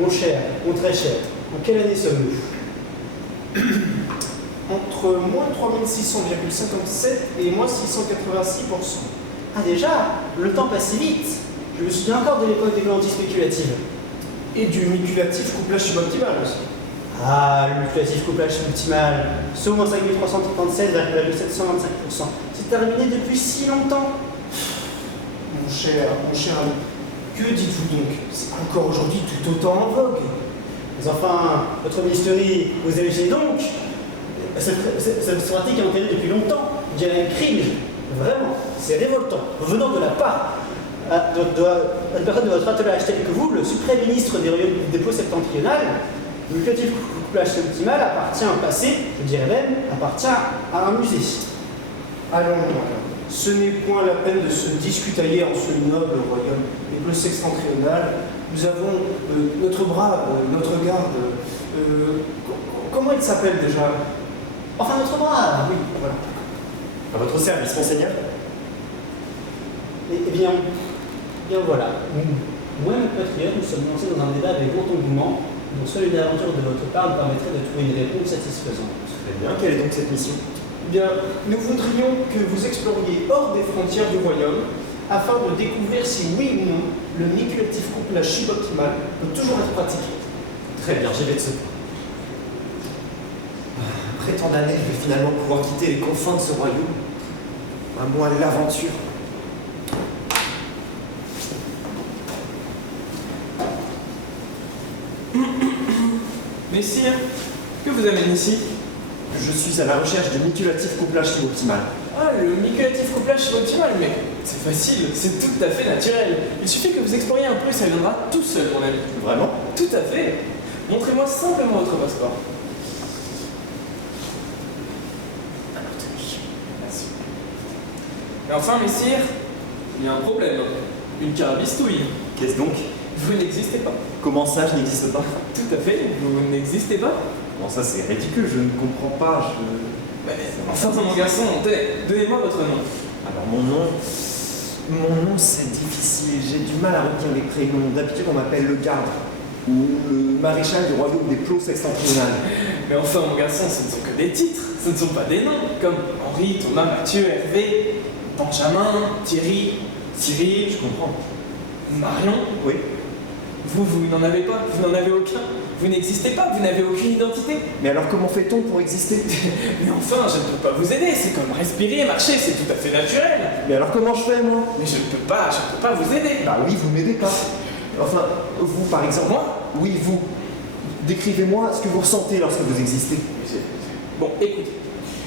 Mon cher, mon très cher, en quelle année sommes-nous? Entre moins 3600,57 et moins 686%. Ah déjà, le temps passe si vite. Je me souviens encore de l'époque des plantes spéculatives. Et du manipulatif couplage suboptimal aussi. Ah, le manipulatif couplage suboptimal. Saut moins 5337,725%. C'est terminé depuis si longtemps. Mon cher ami, que dites-vous donc? C'est encore aujourd'hui tout autant en vogue. Mais enfin, votre ministérie, vous imaginez donc cette pratique est enterrée depuis longtemps. Il y a un crime. Vraiment, c'est révoltant. Venant de la part d'une personne de votre attelage tel que vous, le suprême ministre des royaumes du dépôt septentrional, le manipulatif couplage suboptimal appartient au passé, je dirais même, appartient à un musée. Allons, ce n'est point la peine de se discutailler en ce noble royaume dépôt septentrional. Nous avons notre bras, notre garde. Comment il s'appelle déjà? Enfin, notre bras. Oui, voilà. À votre service, monseigneur. Eh bien voilà. Moi et mon patriote, nous sommes lancés dans un débat avec grand engouement, dont seule une aventure de votre part nous permettrait de trouver une réponse satisfaisante. Très bien. Quelle est donc cette mission? Eh bien, nous voudrions que vous exploriez hors des frontières du royaume afin de découvrir si oui ou non le manipulatif couplage suboptimal peut toujours être pratiqué. Très bien, j'y vais de ce pas. Après tant d'années, je vais finalement pouvoir quitter les confins de ce royaume. À moi l'aventure. Messire, que vous amène ici? Je suis à la recherche du manipulatif couplage suboptimal. Ah, le manipulatif couplage suboptimal, mais c'est facile, c'est tout à fait naturel. Il suffit que vous exploriez un peu et ça viendra tout seul, mon ami. Vraiment? Tout à fait. Montrez-moi simplement votre passeport. Merci. Mais enfin, messire, il y a un problème. Une carabistouille. Qu'est-ce donc? Vous n'existez pas. Comment ça, je n'existe pas? Tout à fait, vous n'existez pas. Bon, ça c'est ridicule, je ne comprends pas, Mais enfin, mon garçon, tenez, donnez-moi votre nom. Alors mon nom c'est difficile, j'ai du mal à retenir les prénoms. D'habitude on m'appelle le garde, ou le maréchal du royaume des plots septentrional. Mais enfin, mon garçon, ce ne sont que des titres, ce ne sont pas des noms, comme Henri, Thomas, Mathieu, Hervé, Benjamin, Thierry, Cyril, Je comprends. Marion. Oui. Vous n'en avez pas, vous n'en avez aucun. Vous n'existez pas, vous n'avez aucune identité. Mais alors comment fait-on pour exister? Mais enfin, je ne peux pas vous aider, c'est comme respirer, marcher, c'est tout à fait naturel. Mais alors comment je fais moi? Mais je ne peux pas vous aider. Bah oui, vous m'aidez pas. Enfin, vous par exemple. Moi? Oui, vous. Décrivez-moi ce que vous ressentez lorsque vous existez. Bon, écoutez,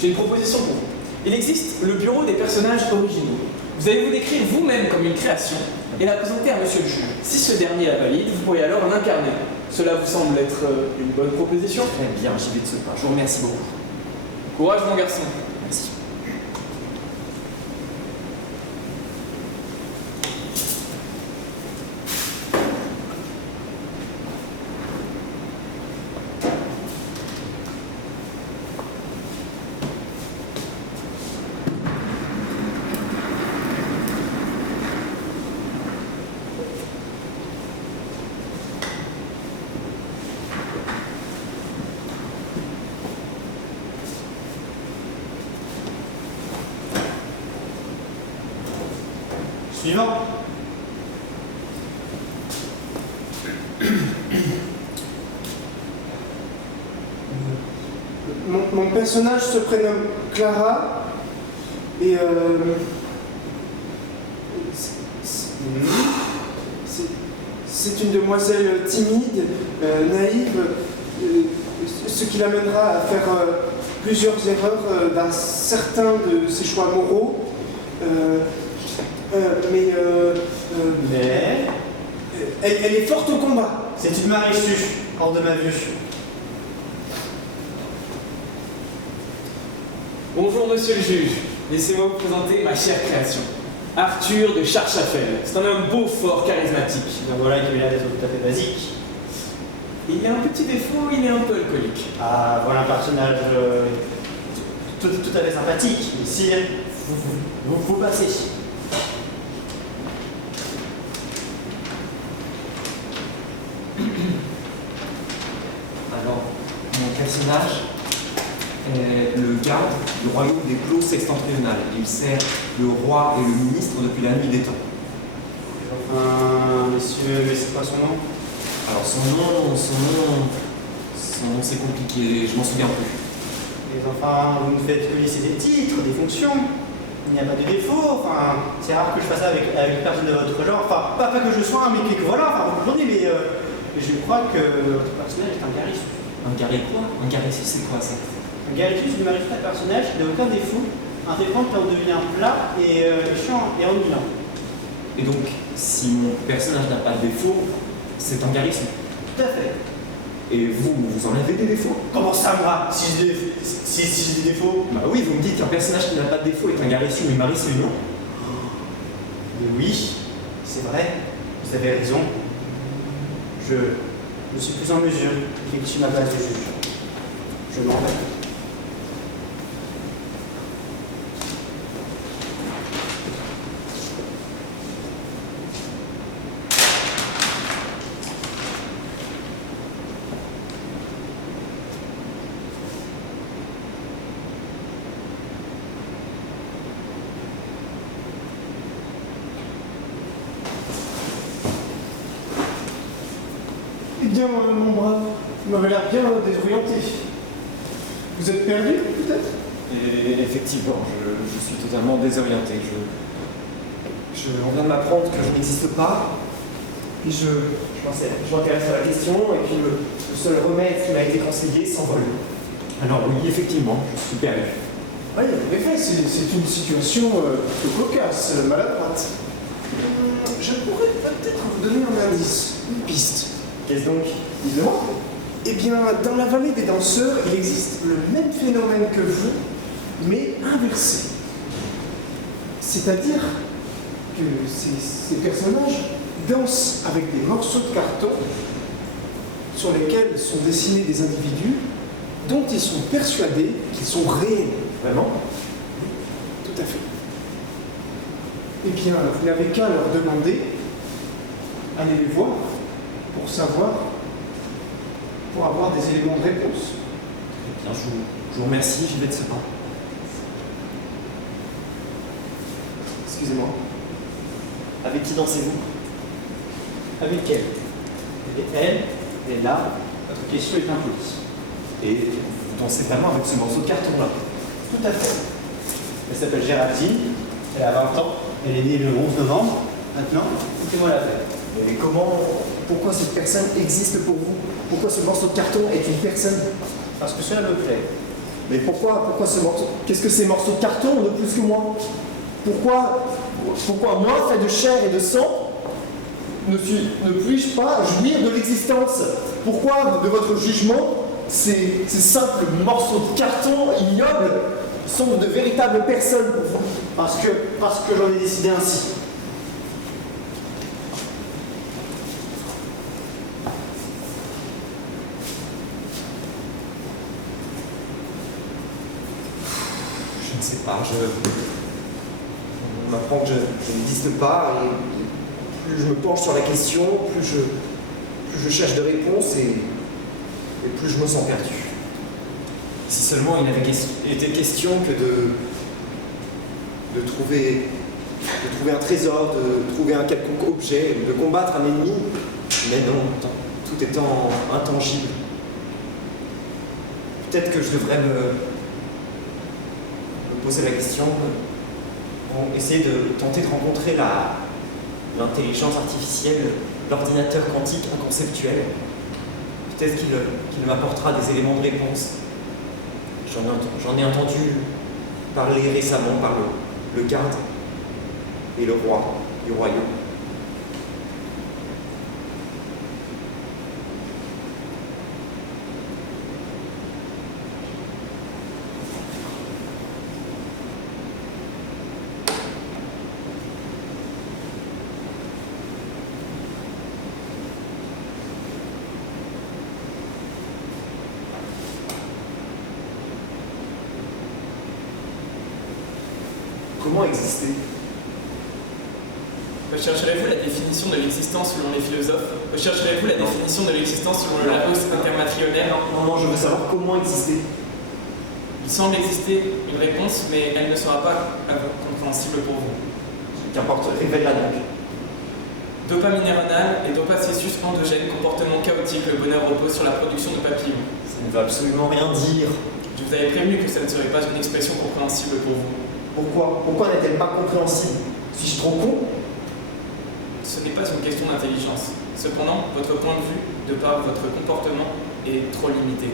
j'ai une proposition pour vous. Il existe le bureau des personnages originaux. Vous allez vous décrire vous-même comme une création et la présenter à monsieur le juge. Si ce dernier la valide, vous pourriez alors l'incarner. Cela vous semble être une bonne proposition? Très bien, j'y vais de ce pas. Je vous remercie beaucoup. Courage, mon garçon. Merci. Suivant. Mon personnage se prénomme Clara et c'est une demoiselle timide, naïve, ce qui l'amènera à faire plusieurs erreurs dans certains de ses choix moraux. Mais elle est forte au combat. C'est une maréchue, hors de ma vue. Bonjour, monsieur le juge. Laissez-moi vous présenter ma chère création. Arthur de Charchafel. C'est un homme beau, fort, charismatique. Donc voilà qui m'a l'air d'être tout à fait basique. Il a un petit défaut, il est un peu alcoolique. Ah, voilà un personnage tout à fait sympathique. Mais sire, vous passez. personnage est le garde du royaume des clos septentrionales. Il sert le roi et le ministre depuis la nuit des temps. Enfin, monsieur, mais c'est quoi son nom? Alors son nom c'est compliqué, je m'en souviens plus. Les enfants, vous ne faites que laisser des titres, des fonctions. Il n'y a pas de défaut. Enfin, c'est rare que je fasse ça avec une personne de votre genre. Enfin, pas que je sois, mais que voilà, enfin, vous comprenez, mais je crois que votre personnage est un Garithus. Un guerrier quoi? Un guerrier c'est quoi ça? Un Garithus du magistrat personnage qui n'a aucun défaut, un défaut qui en devient plat et chiant et ennuyant. Et donc, si mon personnage n'a pas de défaut, c'est un guerrier. Tout à fait. Et vous en avez des défauts? Comment ça, moi, si j'ai des défauts? Bah oui, vous me dites qu'un personnage qui n'a pas de défaut est un guerrier mais Marie c'est non. Oui, c'est vrai, vous avez raison. Je suis plus en mesure d'effectuer ma place de juge. Je m'en vais. Eh bien, mon brave, vous m'avez l'air bien désorienté. Vous êtes perdu, peut-être? Et effectivement, je suis totalement désorienté. On vient de m'apprendre que je n'existe pas. Et je m'intéresse à la question, et puis le seul remède qui m'a été conseillé s'envole. Alors oui, effectivement, je suis perdu. Oui, en effet, c'est une situation plutôt cocasse, maladroite. Je pourrais peut-être vous donner un indice, une piste. Qu'est-ce donc? Dis-le-moi. Eh bien, dans la vallée des danseurs, il existe le même phénomène que vous, mais inversé. C'est-à-dire que ces personnages dansent avec des morceaux de carton sur lesquels sont dessinés des individus dont ils sont persuadés qu'ils sont réels. Vraiment? Tout à fait. Eh bien, vous n'avez qu'à leur demander, allez les voir, pour savoir, pour avoir des éléments de réponse. Eh bien, je vous remercie, j'y vais de ce pas. Excusez-moi. Avec qui dansez-vous? Avec elle. Et elle, et là, votre question est impolie. Et vous dansez vraiment avec ce morceau de carton-là? Tout à fait. Elle s'appelle Géraldine, elle a 20 ans, elle est née le 11 novembre. Maintenant, écoutez-moi la fête. Mais pourquoi cette personne existe pour vous? Pourquoi ce morceau de carton est une personne? Parce que cela me plaît. Mais pourquoi ce morceau? Qu'est-ce que ces morceaux de carton ont de plus que moi? Pourquoi moi, fait de chair et de sang, ne puis-je pas jouir de l'existence? Pourquoi, de votre jugement, ces simples morceaux de carton ignobles sont de véritables personnes pour vous? Parce que j'en ai décidé ainsi. Je ne sais pas, on m'apprend que je n'existe pas, et plus je me penche sur la question, plus je cherche de réponses, et plus je me sens perdu. Si seulement il n'avait été question que de trouver un trésor, de trouver un quelconque objet, de combattre un ennemi, mais non, tout étant intangible. Peut-être que je devrais me poser la question, essayer de tenter de rencontrer l'intelligence artificielle, l'ordinateur quantique inconceptuel. Peut-être qu'il m'apportera des éléments de réponse. J'en ai entendu parler récemment par le garde et le roi du royaume. Comment exister? Rechercherez-vous la définition de l'existence selon les philosophes? Rechercherez-vous la définition de l'existence selon le Laos intermatrilinéaire? Non, je veux savoir comment exister. Il semble exister une réponse, mais elle ne sera pas compréhensible pour vous. Qu'importe, révèle-la donc. Dopamine neuronale et dopacessus endogène, comportement chaotique, le bonheur repose sur la production de papillons. Ça ne veut absolument rien dire. Je vous avais prévenu que ça ne serait pas une expression compréhensible pour vous. Pourquoi n'est-elle pas compréhensible? Suis-je trop con? Ce n'est pas une question d'intelligence. Cependant, votre point de vue, de par votre comportement, est trop limité.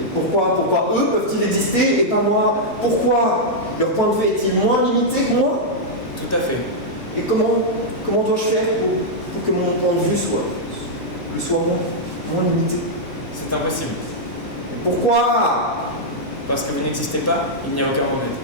Et pourquoi eux peuvent-ils exister et pas moi? Pourquoi leur point de vue est-il moins limité que moi? Tout à fait. Et comment dois-je faire pour que mon point de vue soit moins limité? C'est impossible. Pourquoi? Parce que vous n'existez pas, il n'y a aucun remède.